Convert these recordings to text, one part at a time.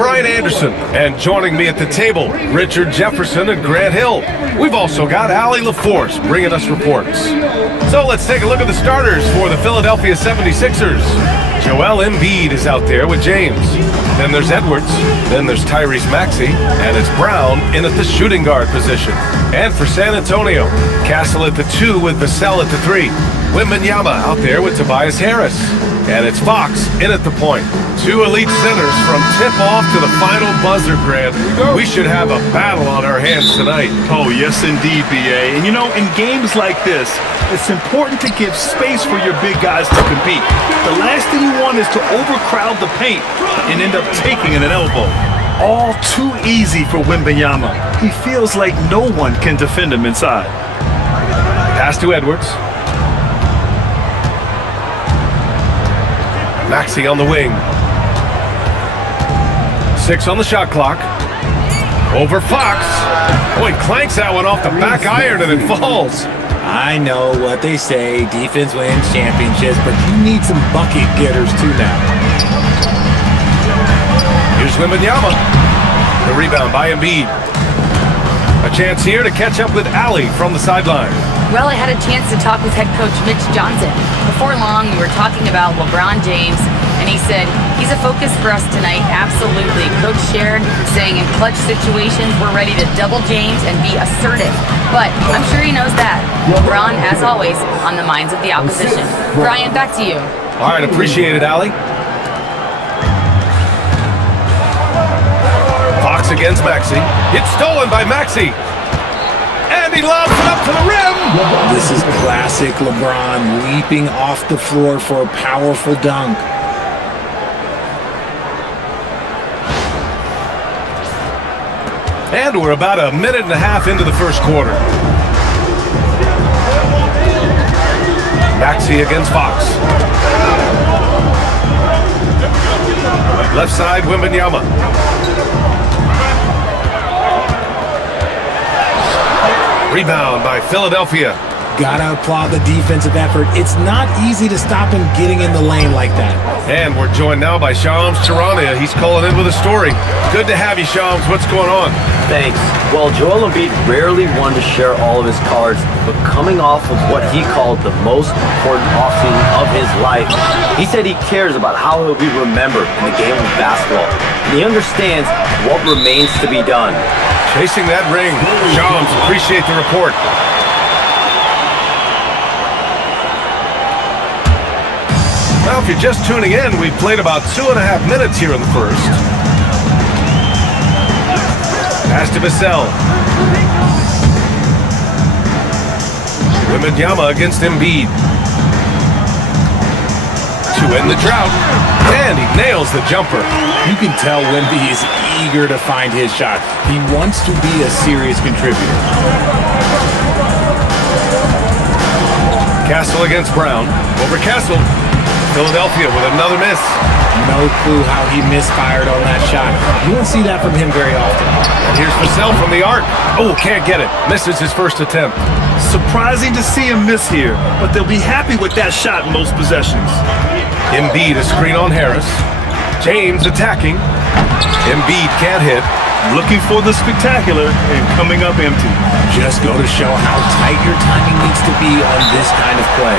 Brian Anderson, and joining me at the table, Richard Jefferson and Grant Hill. We've also got Allie LaForce bringing us reports. So let's take a look at the starters for the Philadelphia 76ers. Joel Embiid is out there with James. Then there's Edwards. Then there's Tyrese Maxey. And it's Brown in at the shooting guard position. And for San Antonio, Castle at the 2 with Vassell at the 3. Wembanyama out there with Tobias Harris. And it's Fox in at the point. 2 elite centers from tip-off to the final buzzer, Grant. We should have a battle on our hands tonight. Oh, yes, indeed, B.A. And, you know, in games like this, it's important to give space for your big guys to compete. The last thing you want is to overcrowd the paint and end up taking an elbow. All too easy for Wembanyama. He feels like no one can defend him inside. Pass to Edwards. Maxey on the wing. 6 on the shot clock. Over Fox. Boy, clanks that one off the back iron and it falls. I know what they say, defense wins championships, but you need some bucket getters too now. Here's Wembanyama. The rebound by Embiid. A chance here to catch up with Allie from the sideline. Well, I had a chance to talk with head coach Mitch Johnson. Before long, we were talking about LeBron James, and he said, he's a focus for us tonight, absolutely. Coach shared saying in clutch situations, we're ready to double James and be assertive. But I'm sure he knows that. LeBron, as always, on the minds of the opposition. Brian, back to you. All right, appreciate it, Allie. Fox against Maxey. It's stolen by Maxey. And he lobs it up to the rim. This is classic LeBron leaping off the floor for a powerful dunk. And we're about a minute and a half into the first quarter. Maxey against Fox. Left side, Wembanyama. Rebound by Philadelphia. Gotta applaud the defensive effort. It's not easy to stop him getting in the lane like that. And we're joined now by Shams Charania. He's calling in with a story. Good to have you, Shams. What's going on? Thanks. Well, Joel Embiid rarely wanted to share all of his cards, but coming off of what he called the most important offseason of his life, he said he cares about how he'll be remembered in the game of basketball. And he understands what remains to be done. Chasing that ring. Shams, appreciate the report. Now, if you're just tuning in, we've played about 2.5 minutes here in the first. Pass to Vassell. Wembanyama against Embiid. To end the drought. And he nails the jumper. You can tell Wemby is eager to find his shot. He wants to be a serious contributor. Castle against Brown. Over Castle. Philadelphia with another miss. No clue how he misfired on that shot. You won't see that from him very often. And here's Vassell from the arc. Oh, can't get it. Misses his first attempt. Surprising to see him miss here, but they'll be happy with that shot in most possessions. Embiid a screen on Harris. James attacking. Embiid can't hit. Looking for the spectacular and coming up empty. Just go to show how tight your timing needs to be on this kind of play.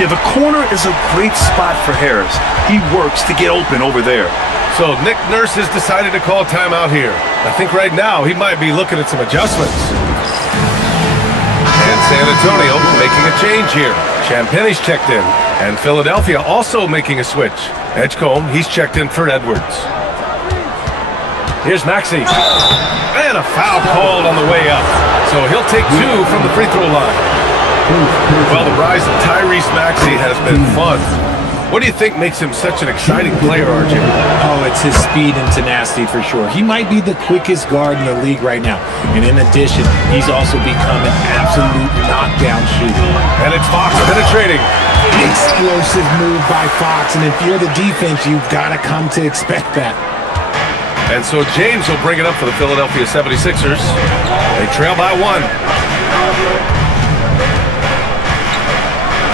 Yeah, the corner is a great spot for Harris. He works to get open over there. So Nick Nurse has decided to call timeout here. I think right now he might be looking at some adjustments. And San Antonio making a change here. Champagne's checked in. And Philadelphia also making a switch. Edgecombe, he's checked in for Edwards. Here's Maxey. And a foul called on the way up. So he'll take 2 from the free throw line. Well, the rise of Tyrese Maxey has been fun. What do you think makes him such an exciting player, RJ? Oh, it's his speed and tenacity for sure. He might be the quickest guard in the league right now. And in addition, he's also become an absolute knockdown shooter. And it's Fox penetrating. Explosive move by Fox, and if you're the defense, you've got to come to expect that. And so James will bring it up for the Philadelphia 76ers. They trail by 1.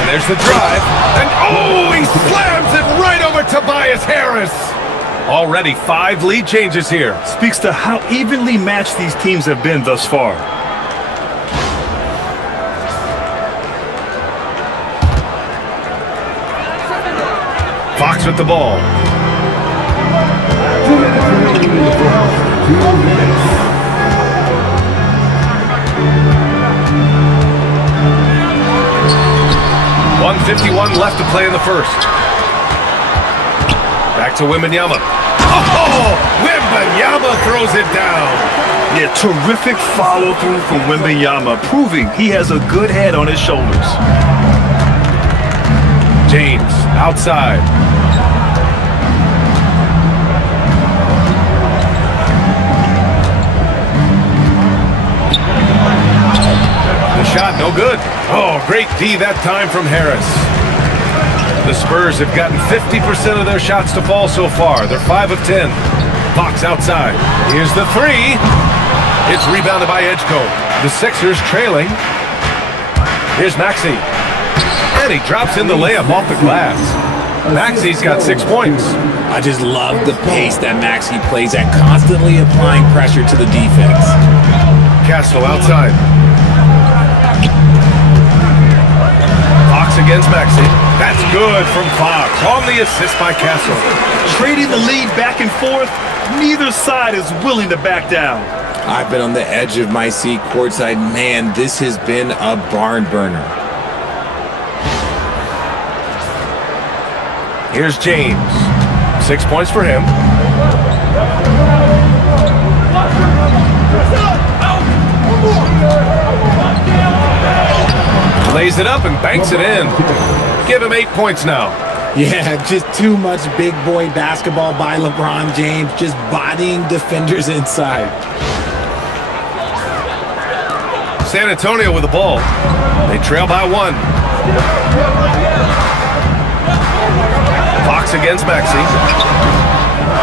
There's the drive, and oh, he slams it right over Tobias Harris. Already 5 lead changes here. Speaks to how evenly matched these teams have been thus far. Fox with the ball. .151 left to play in the first. Back to Wembanyama. Oh! Wembanyama throws it down. Yeah, terrific follow-through from Wembanyama, proving he has a good head on his shoulders. James, outside. The shot, no good. Oh, great D that time from Harris. The Spurs have gotten 50% of their shots to fall so far. They're 5 of 10. Fox outside. Here's the three. It's rebounded by Edgecombe. The Sixers trailing. Here's Maxey. And he drops in the layup off the glass. Maxey's got 6 points. I just love the pace that Maxey plays at, constantly applying pressure to the defense. Castle outside. Fox against Maxey. That's good from Fox on the assist by Castle. Trading the lead back and forth, neither side is willing to back down. I've been on the edge of my seat courtside. Man, this has been a barn burner. Here's James. 6 points for him. Lays it up and banks it in. Give him 8 points now. Yeah, just too much big boy basketball by LeBron James, just bodying defenders inside. San Antonio with the ball. They trail by 1. Fox against Maxey.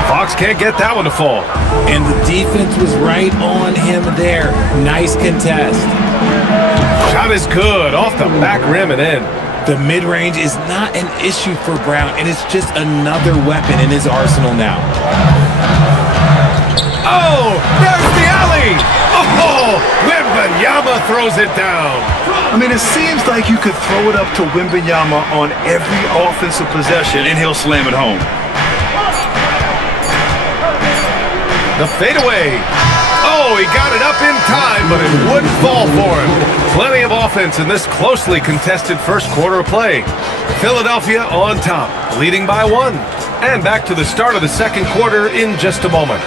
Fox can't get that one to fall. And the defense was right on him there. Nice contest. Shot is good, off the back rim and in. The mid-range is not an issue for Brown, and it's just another weapon in his arsenal now. Oh, there's the alley! Oh, Wembanyama throws it down. I mean, it seems like you could throw it up to Wembanyama on every offensive possession, and he'll slam it home. The fadeaway. Oh, he got it up in time, but it wouldn't fall for him. Plenty of offense in this closely contested first quarter of play. Philadelphia on top, leading by 1. And back to the start of the second quarter in just a moment.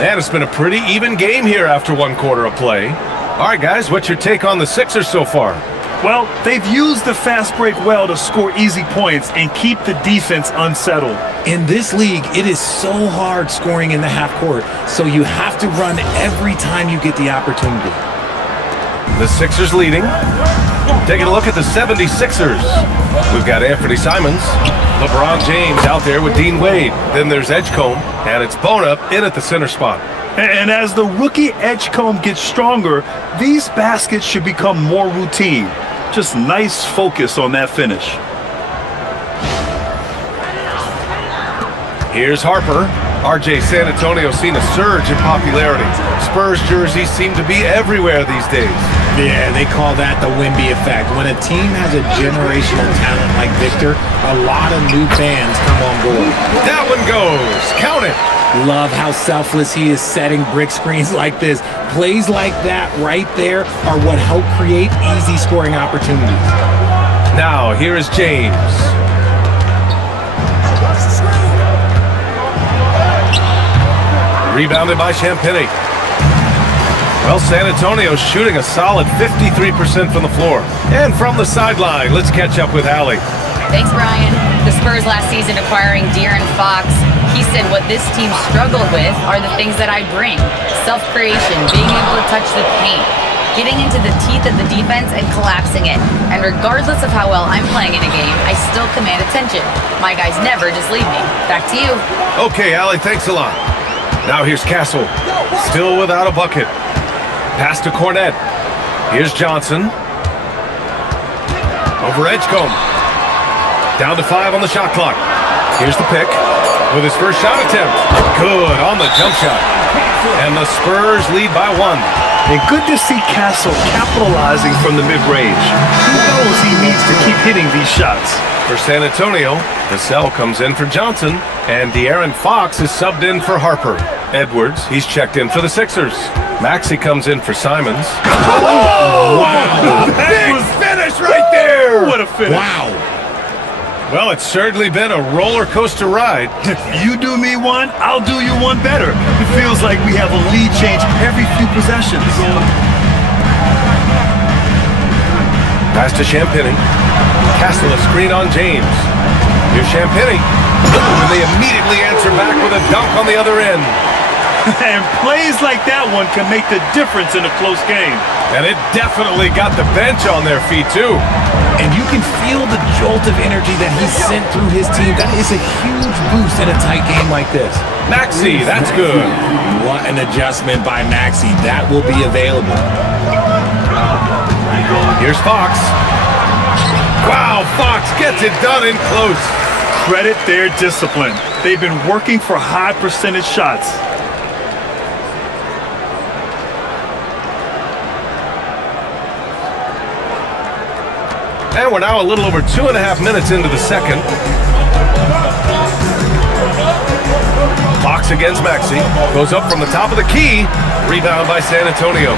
And it's been a pretty even game here after 1 quarter of play. All right, guys, what's your take on the Sixers so far? Well, they've used the fast break well to score easy points and keep the defense unsettled. In this league, it is so hard scoring in the half court, so you have to run every time you get the opportunity. The Sixers leading. Taking a look at the 76ers. We've got Anthony Simons, LeBron James out there with Dean Wade. Then there's Edgecombe, and it's Bona in at the center spot. And as the rookie Edgecombe gets stronger, these baskets should become more routine. Just nice focus on that finish. Here's Harper. RJ, San Antonio seen a surge in popularity. Spurs jerseys seem to be everywhere these days. Yeah, they call that the Wemby effect. When a team has a generational talent like Victor, a lot of new fans come on board. That one goes. Count it. Love how selfless he is setting brick screens like this. Plays like that right there are what help create easy scoring opportunities. Now, here is James. Rebounded by Champagny. Well, San Antonio's shooting a solid 53% from the floor. And from the sideline, let's catch up with Allie. Thanks, Brian. The Spurs last season acquiring De'Aaron Fox. He said what this team struggled with are the things that I bring. Self-creation, being able to touch the paint. getting into the teeth of the defense and collapsing it. And regardless of how well I'm playing in a game, I still command attention. My guys never just leave me. Back to you. Okay, Allie, thanks a lot. Now here's Castle, still without a bucket. Pass to Cornette. Here's Johnson. Over Edgecombe. Down to 5 on the shot clock. Here's the pick with his first shot attempt. Good on the jump shot. And the Spurs lead by 1. And good to see Castle capitalizing from the mid-range. He knows he needs to keep hitting these shots. For San Antonio, Vassell comes in for Johnson, and De'Aaron Fox is subbed in for Harper. Edwards, he's checked in for the Sixers. Maxey comes in for Simons. Oh! Wow! Big finish right there! What a finish. Wow. Well, it's certainly been a roller coaster ride. You do me one, I'll do you one better. It feels like we have a lead change every few possessions. Pass to Champagny. Castle a screen on James. Here's Champagny. And they immediately answer back with a dunk on the other end. And plays like that one can make the difference in a close game. And it definitely got the bench on their feet, too. And you can feel the jolt of energy that he sent through his team. That is a huge boost in a tight game like this. Maxey, that's good. What an adjustment by Maxey. That will be available. Here's Fox. Wow, Fox gets it done in close. Credit their discipline. They've been working for high percentage shots. And we're now a little over 2.5 minutes into the second. Fox against Maxey. Goes up from the top of the key. Rebound by San Antonio.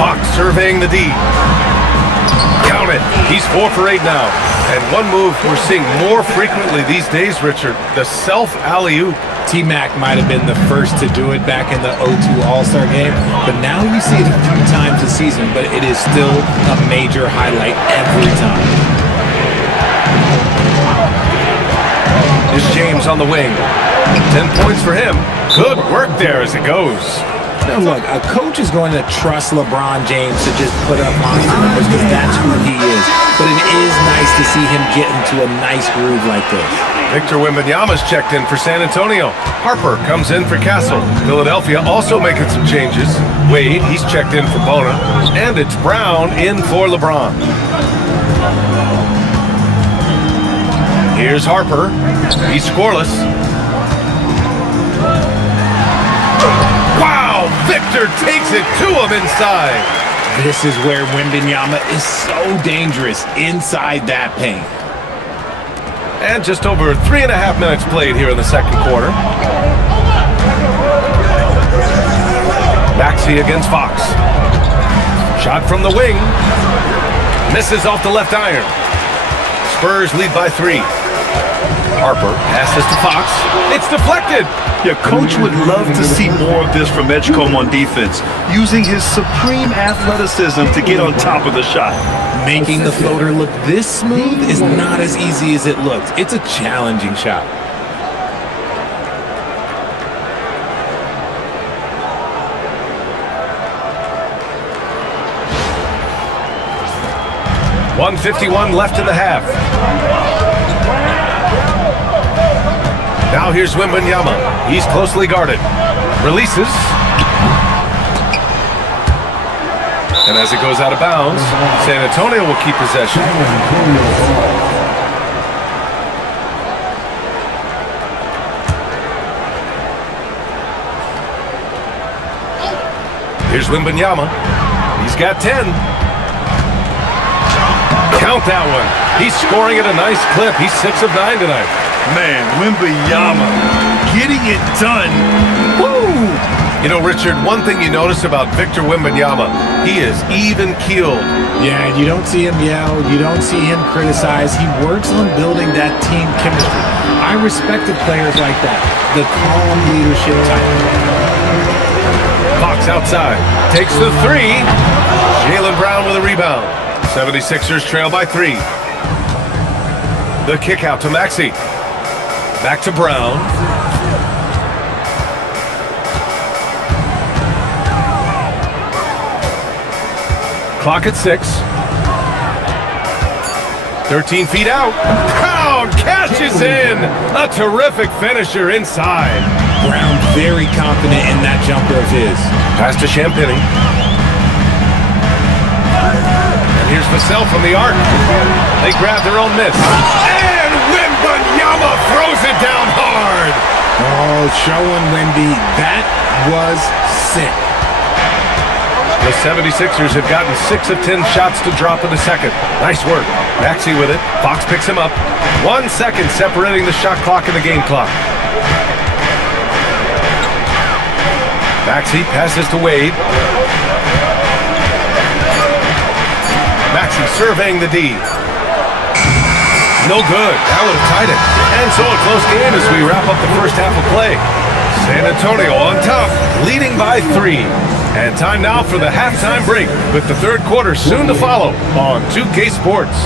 Fox surveying the D. Count it. He's 4 for 8 now. And one move we're seeing more frequently these days, Richard, the self-alley-oop. T-Mac might have been the first to do it back in the 0-2 All-Star game, but now you see it a few times this season, but it is still a major highlight every time. Here's James on the wing. 10 points for him. Good work there as it goes. Now look, a coach is going to trust LeBron James to just put up monster numbers because that's who he is. But it is nice to see him get into a nice groove like this. Victor Wembanyama's checked in for San Antonio. Harper comes in for Castle. Philadelphia also making some changes. Wade, he's checked in for Bona. And it's Brown in for LeBron. Here's Harper. He's scoreless. Wow! Victor takes it to him inside. This is where Wembanyama is so dangerous inside that paint. And just over 3.5 minutes played here in the second quarter. Maxey against Fox. Shot from the wing. Misses off the left iron. Spurs lead by 3. Harper passes to Fox. It's deflected. Yeah, coach would love to see more of this from Edgecombe on defense, using his supreme athleticism to get on top of the shot. Making the floater look this smooth is not as easy as it looks. It's a challenging shot. .151 left in the half. Now here's Wembanyama. He's closely guarded. Releases. And as it goes out of bounds, San Antonio will keep possession. Here's Wembanyama. He's got 10. Count that one. He's scoring at a nice clip. He's 6 of 9 tonight. Man, Wembanyama getting it done. Woo! You know, Richard, one thing you notice about Victor Wembanyama, he is even-keeled. Yeah, you don't see him yell. You don't see him criticize. He works on building that team chemistry. I respected players like that. The calm leadership type. Fox outside. Takes the 3. Jaylen Brown with a rebound. 76ers trail by 3. The kick out to Maxey. Back to Brown. Clock at 6. 13 feet out. Brown catches in. A terrific finisher inside. Brown very confident in that jumper of his. Pass to Champagny. And here's Vassell from the arc. They grab their own miss. And Wembanyama throws it down hard. Oh, showing Wemby. That was sick. The 76ers have gotten 6 of 10 shots to drop in the second. Nice work. Maxey with it. Fox picks him up. 1 second separating the shot clock and the game clock. Maxey passes to Wade. Maxey surveying the D. No good. That would have tied it. And so a close game as we wrap up the first half of play. San Antonio on top, leading by 3. And time now for the halftime break, with the third quarter soon to follow on 2K Sports.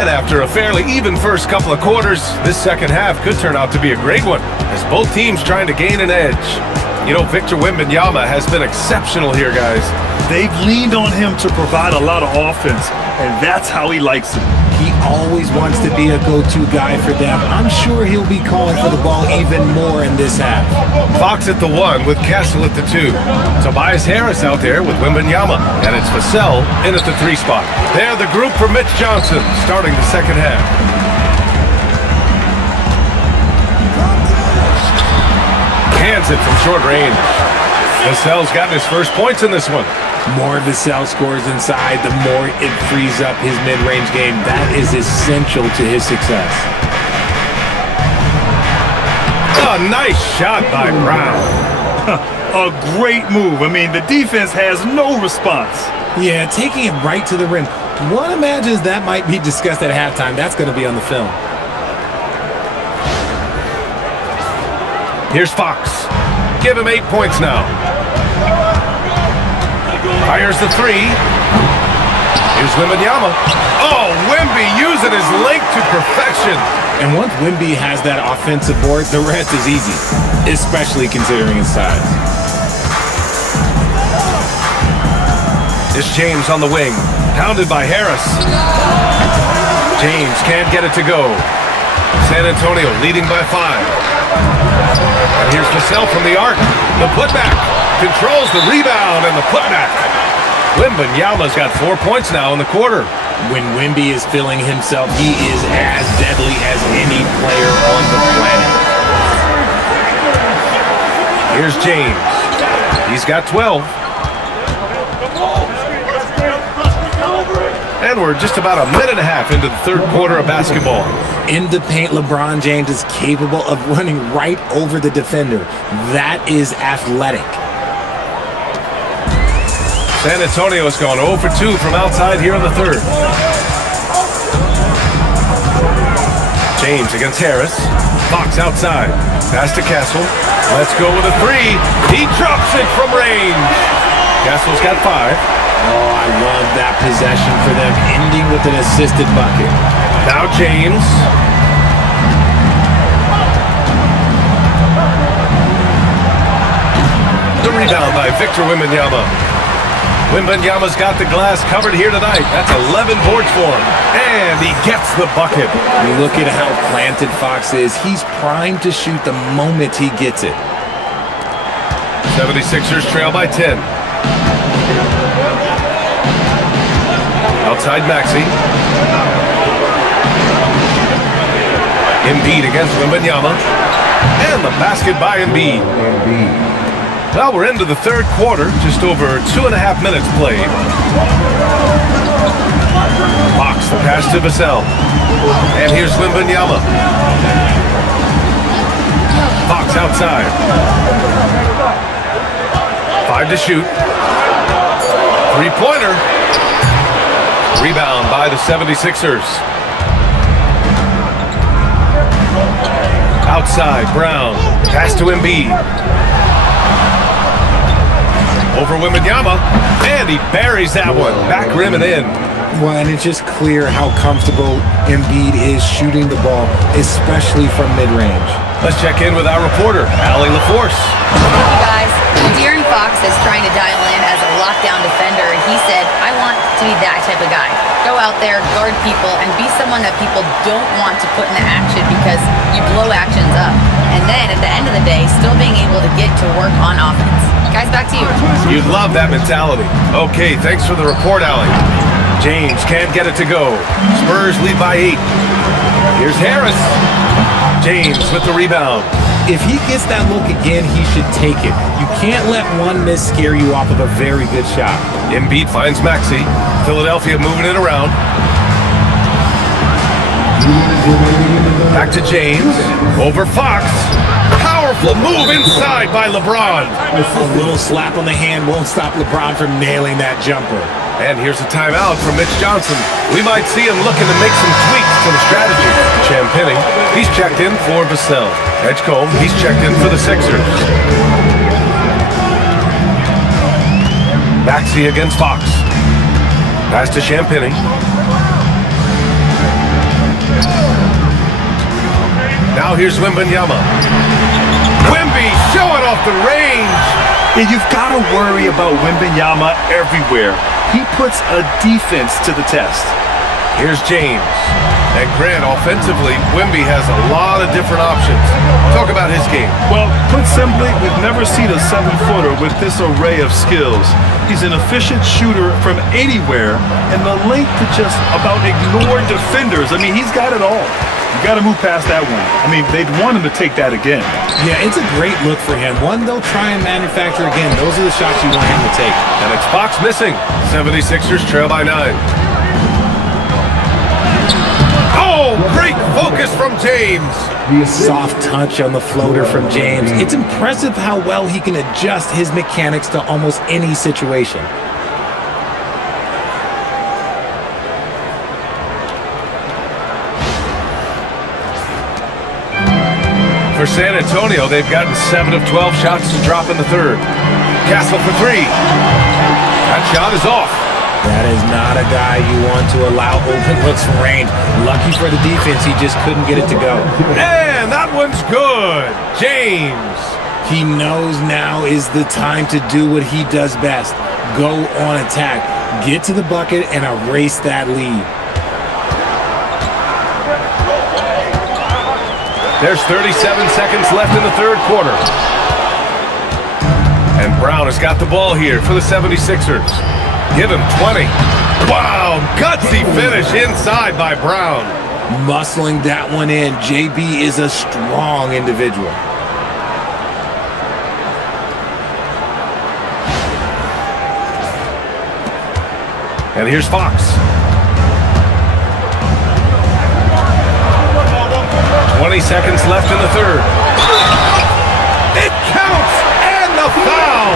After a fairly even first couple of quarters, this second half could turn out to be a great one, as both teams trying to gain an edge. You know, Victor Wembanyama has been exceptional here, guys. They've leaned on him to provide a lot of offense, and that's how he likes it. He always wants to be a go-to guy for them. I'm sure he'll be calling for the ball even more in this half. Fox at the 1 with Castle at the 2. Tobias Harris out there with Wembanyama. And it's Vassell in at the 3 spot. They're the group for Mitch Johnson starting the second half. Hands it from short range. Vassell's gotten his first points in this one. More Vassell scores inside, the more it frees up his mid-range game. That is essential to his success. A nice shot by Brown. A great move. I mean, the defense has no response. Yeah, taking it right to the rim. One imagines that might be discussed at halftime. That's going to be on the film. Here's Fox. Give him 8 points now. Fires the 3. Here's Wembanyama. Oh, Wemby using his length to perfection. And once Wemby has that offensive board, the rest is easy, especially considering his size. It's James on the wing. Pounded by Harris. James can't get it to go. San Antonio leading by 5. And here's Vassell from the arc. The putback. Controls the rebound and the putback. Wembanyama's got 4 points now in the quarter. When Wemby is feeling himself, he is as deadly as any player on the planet. Here's James. He's got 12. And we're just about a minute and a half into the third quarter of basketball. In the paint, LeBron James is capable of running right over the defender. That is athletic. San Antonio has gone 0 for 2 from outside here in the third. James against Harris. Fox outside. Pass to Castle. Let's go with a 3. He drops it from range. Castle's got 5. Oh, I love that possession for them, ending with an assisted bucket. Now James. The rebound by Victor Wembanyama. Wembanyama's got the glass covered here tonight. That's 11 boards for him. And he gets the bucket. Look at how planted Fox is. He's primed to shoot the moment he gets it. 76ers trail by 10. Outside Maxey. Embiid against Wembanyama. And the basket by Embiid. Well, we're into the third quarter, just over 2.5 minutes played. Fox, the pass to Vassell. And here's Wembanyama. Fox outside. 5 to shoot. Three-pointer. Rebound by the 76ers. Outside, Brown. Pass to Embiid. Over Wembanyama. And he buries that one. Back rim and in. Well, and it's just clear how comfortable Embiid is shooting the ball, especially from mid-range. Let's check in with our reporter, Allie LaForce. Thank you guys. De'Aaron Fox is trying to dial in as a lockdown defender, and he said, I want to be that type of guy. Go out there, guard people, and be someone that people don't want to put into action because you blow actions up. And then at the end of the day, still being able to get to work on offense. Guys, back to you. You'd love that mentality. Okay, thanks for the report, Allie. James can't get it to go. Spurs lead by 8. Here's Harris. James with the rebound. If he gets that look again, he should take it. You can't let one miss scare you off of a very good shot. Embiid finds Maxey. Philadelphia moving it around. Back to James. Over Fox. Powerful move inside by LeBron. A little slap on the hand won't stop LeBron from nailing that jumper. And here's a timeout from Mitch Johnson. We might see him looking to make some tweaks to the strategy. Champagnie, he's checked in for Vassell. Edgecombe, he's checked in for the Sixers. Maxey against Fox. Pass to Champagnie. Now here's Wembanyama. Wemby showing off the range. And you've got to worry about Wembanyama everywhere. He puts a defense to the test. Here's James. And Grant, offensively, Wemby has a lot of different options. Talk about his game. Well, put simply, we've never seen a 7-footer with this array of skills. He's an efficient shooter from anywhere, and the length to just about ignore defenders. I mean, he's got it all. You got to move past that one. I mean, they'd want him to take that again. Yeah, it's a great look for him. One they'll try and manufacture again. Those are the shots you want him to take. And it's Fox missing. 76ers trail by 9. Oh, great focus from James. Soft touch on the floater from James. It's impressive how well he can adjust his mechanics to almost any situation. For San Antonio, they've gotten 7 of 12 shots to drop in the third. Castle for 3. That shot is off. That is not a guy you want to allow open looks from range. Lucky for the defense, he just couldn't get it to go. And that one's good. James. He knows now is the time to do what he does best. Go on attack. Get to the bucket and erase that lead. There's 37 seconds left in the third quarter. And Brown has got the ball here for the 76ers. Give him 20. Wow, gutsy finish inside by Brown. Muscling that one in. JB is a strong individual. And here's Fox. 20 seconds left in the third. It counts, and the foul.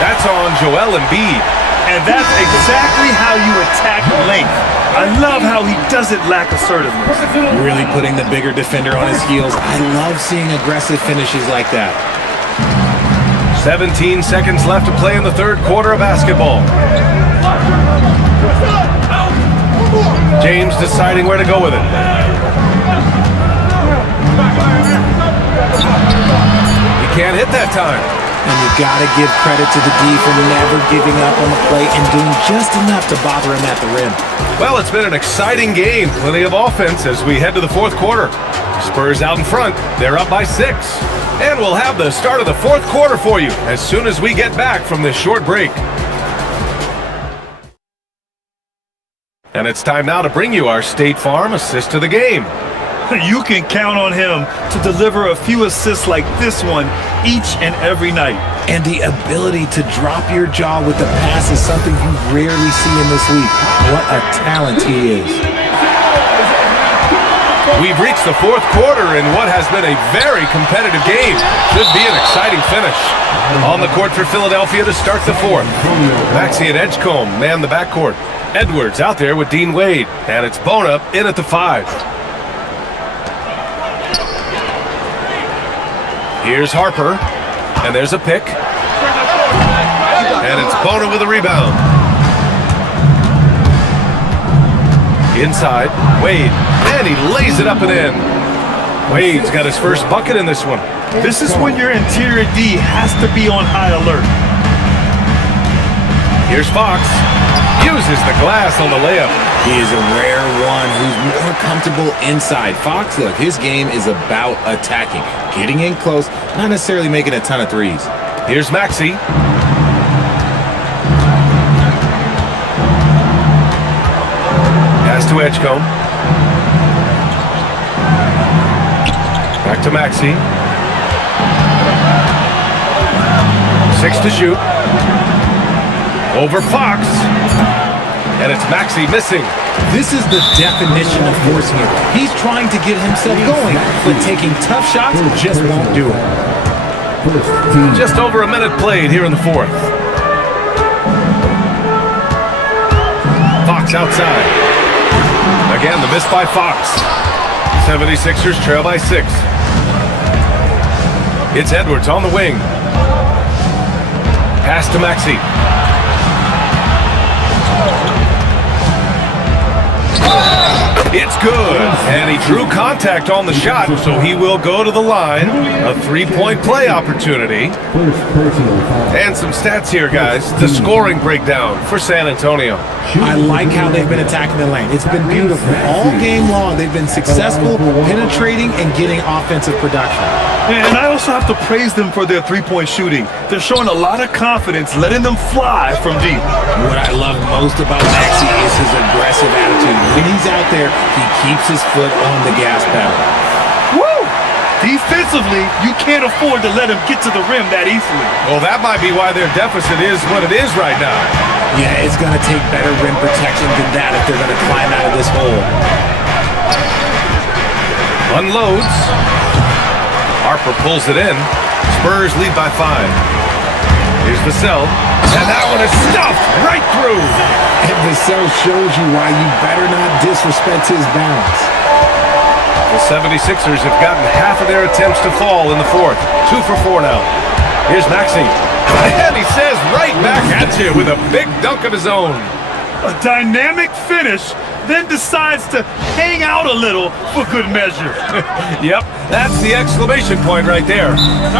That's on Joel Embiid. And that's exactly how you attack length. I love how he doesn't lack assertiveness. Really putting the bigger defender on his heels. I love seeing aggressive finishes like that. 17 seconds left to play in the third quarter of basketball. James deciding where to go with it. He can't hit that time. And you gotta give credit to the D for never giving up on the play and doing just enough to bother him at the rim. Well, it's been an exciting game. Plenty of offense as we head to the fourth quarter. Spurs out in front. They're up by 6. And we'll have the start of the fourth quarter for you as soon as we get back from this short break. And it's time now to bring you our State Farm assist to the game. You can count on him to deliver a few assists like this one each and every night. And the ability to drop your jaw with the pass is something you rarely see in this league. What a talent he is. We've reached the fourth quarter in what has been a very competitive game. Should be an exciting finish. On the court for Philadelphia to start the fourth. Maxey and Edgecombe man the backcourt. Edwards out there with Dean Wade. And it's Bona in at the 5. Here's Harper. And there's a pick. And it's Bona with a rebound. Inside, Wade. And he lays it up and in. Wade's got his first bucket in this one. This is when your interior D has to be on high alert. Here's Fox. Uses the glass on the layup. He is a rare one who's more comfortable inside. Fox, look, his game is about attacking, getting in close, not necessarily making a ton of threes. Here's Maxey. Pass to Edgecombe. Back to Maxey. 6 to shoot. Over Fox. And it's Maxey missing. This is the definition of forcing it. He's trying to get himself going, but taking tough shots just won't do it. Just over a minute played here in the fourth. Fox outside. Again, the miss by Fox. 76ers trail by 6. It's Edwards on the wing. Pass to Maxey. It's good, and he drew contact on the shot, so he will go to the line. A 3-point play opportunity. And some stats here, guys. The scoring breakdown for San Antonio. I like how they've been attacking the lane. It's been beautiful. All game long, they've been successful penetrating and getting offensive production. And I also have to praise them for their three-point shooting. They're showing a lot of confidence, letting them fly from deep. What I love most about Maxey is his aggressive attitude. When he's out there, he keeps his foot on the gas pedal. Woo! Defensively, you can't afford to let him get to the rim that easily. Well, that might be why their deficit is what it is right now. Yeah, it's going to take better rim protection than that if they're going to climb out of this hole. Unloads. Harper pulls it in. Spurs lead by 5. Here's Vassell. And that one is stuffed right through. And Vassell shows you why you better not disrespect his balance. The 76ers have gotten half of their attempts to fall in the fourth. 2 for 4 now. Here's Maxey. And he says right back at you with a big dunk of his own. A dynamic finish, then decides to hang out a little for good measure. Yep, that's the exclamation point right there.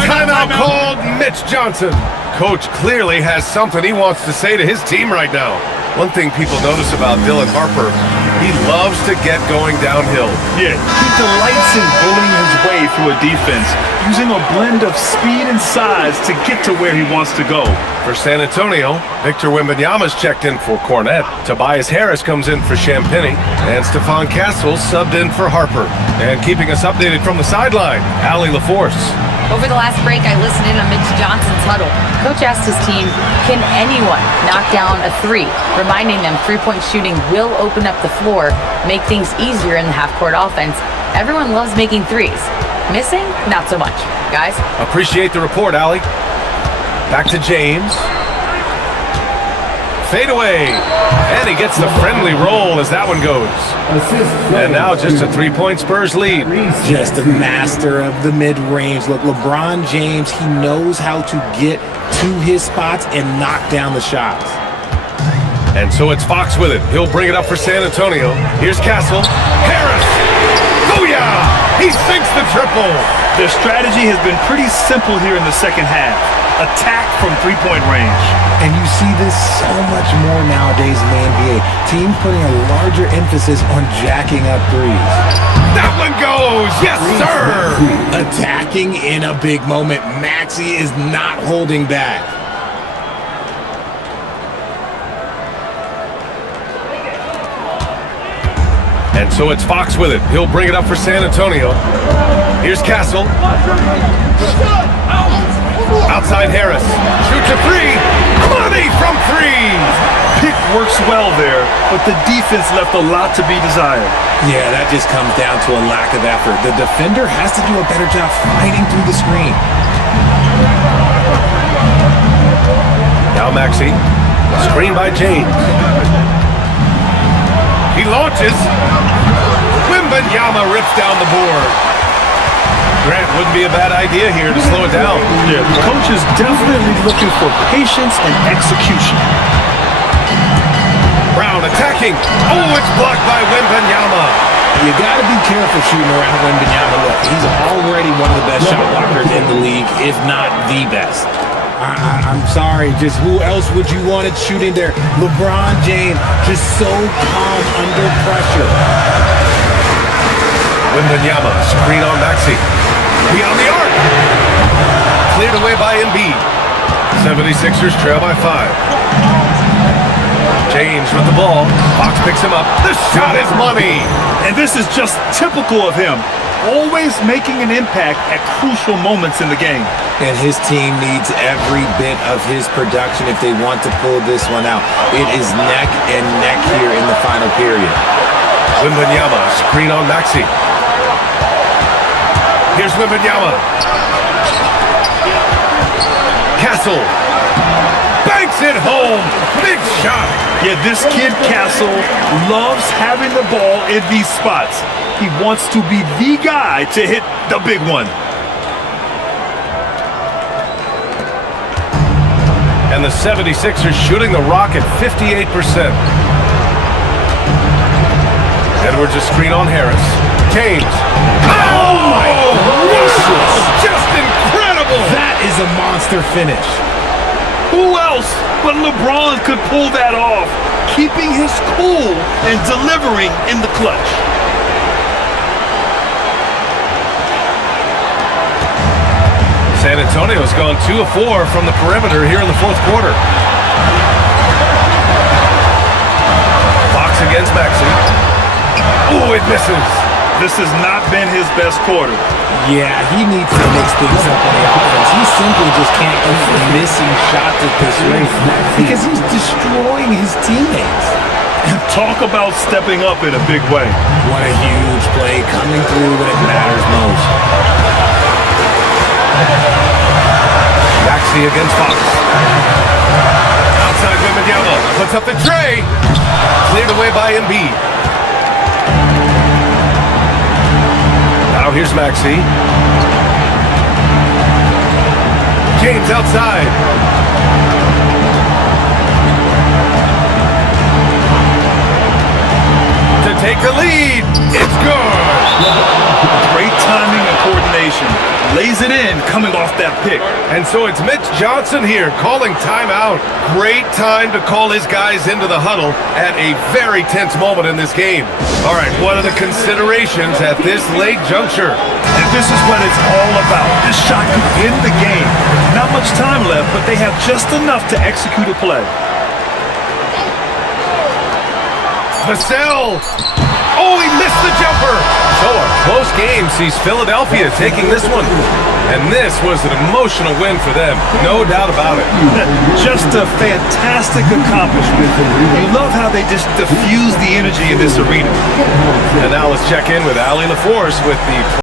Timeout called Mitch Johnson. Coach clearly has something he wants to say to his team right now. One thing people notice about Dylan Harper, he loves to get going downhill. Yeah, he delights in bullying his way through a defense, using a blend of speed and size to get to where he wants to go. For San Antonio, Victor Wembanyama's checked in for Cornette. Tobias Harris comes in for Champagny. And Stephon Castle subbed in for Harper. And keeping us updated from the sideline, Allie LaForce. Over the last break, I listened in on Mitch Johnson's huddle. Coach asked his team, can anyone knock down a 3? Reminding them 3-point shooting will open up the floor, make things easier in the half-court offense. Everyone loves making 3s. Missing? Not so much. Guys? Appreciate the report, Allie. Back to James. Fade away. And he gets the friendly roll as that one goes. And now just a 3-point Spurs lead. Just a master of the mid-range. Look, LeBron James, he knows how to get to his spots and knock down the shots. And so it's Fox with it. He'll bring it up for San Antonio. Here's Castle. Harris. Booyah! He sinks the triple. Their strategy has been pretty simple here in the second half. Attack from 3-point range. And you see this so much more nowadays in the NBA. Teams putting a larger emphasis on jacking up 3s. That one goes! Yes, sir! Attacking in a big moment. Maxey is not holding back. And so it's Fox with it. He'll bring it up for San Antonio. Here's Castle. Outside Harris. Shoots a 3. Money from 3. Pick works well there, but the defense left a lot to be desired. Yeah, that just comes down to a lack of effort. The defender has to do a better job fighting through the screen. Now Maxey. Screen by James. He launches. Wembanyama rips down the board. Grant, wouldn't be a bad idea here to slow it down. Yeah, the coach is definitely looking for patience and execution. Brown attacking. Oh, it's blocked by Wembanyama. You got to be careful shooting around Wembanyama. Look, he's already one of the best shot blockers in the league, if not the best. I'm sorry, just who else would you want it shooting there? LeBron James, just so calm under pressure. Wembanyama, screen on Maxey. Beyond the arc. Cleared away by Embiid. 76ers trail by 5. James with the ball. Fox picks him up. The shot is money. And this is just typical of him. Always making an impact at crucial moments in the game. And his team needs every bit of his production if they want to pull this one out. It is neck and neck here in the final period. Wembanyama, screen on Maxey. Here's Wembanyama. Castle. Banks it home. Big shot. Yeah, this kid Castle loves having the ball in these spots. He wants to be the guy to hit the big one. And the 76ers shooting the rock at 58%. Edwards a screen on Harris. James. Oh my gracious! Just incredible! That is a monster finish. Who else but LeBron could pull that off, keeping his cool and delivering in the clutch? San Antonio's gone 2 of 4 from the perimeter here in the fourth quarter. Fox against Maxey. Oh, it misses. This has not been his best quarter. Yeah, he needs to mix things up on the offense. He simply just can't keep missing shots at this rate because he's destroying his teammates. Talk about stepping up in a big way. What a huge play coming through when it matters most. Maxey against Fox. Outside Wembanyama puts up the tray. Cleared away by Embiid. Now here's Maxey. James outside. To take the lead. It's good. Great timing and coordination. Lays it in coming off that pick. And so it's Mitch Johnson here calling timeout. Great time to call his guys into the huddle at a very tense moment in this game. All right, what are the considerations at this late juncture? And this is what it's all about. This shot could end the game. Not much time left, but they have just enough to execute a play. Vassell. Oh, he missed the jumper. So a close game sees Philadelphia taking this one. And this was an emotional win for them. No doubt about it. Just a fantastic accomplishment. You love how they just diffuse the energy in this arena. And now let's check in with Allie LaForce with the